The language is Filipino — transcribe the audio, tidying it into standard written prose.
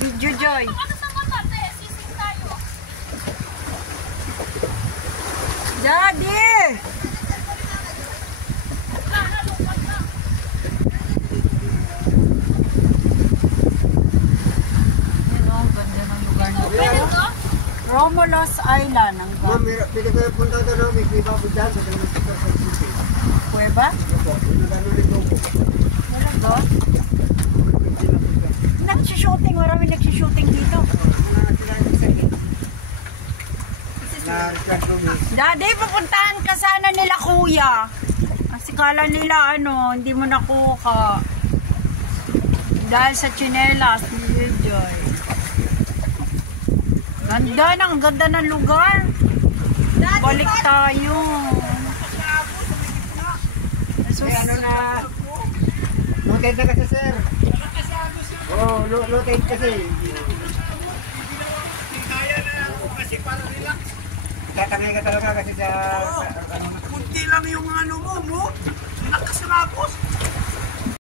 Video Joy. Daddy! Romulus Island. Ma'am, pwede kayo punta doon namin. May babod dyan. Kuweba? Opo. Wala ba? Nagsishooting. Marami nagsishooting dito. Daddy, pupuntahan ka sana nila kuya. Kasi kala nila hindi mo nakuha. Dahil sa tsinelas ni Joy. Ganda ng lugar. Balik tayo. Low-tide na kasi, sir. Oo, low-tide kasi. Kaya na ako kasi para relax. Tatangay ka talaga kasi sa... Kunti lang yung mo. Nakasarapos.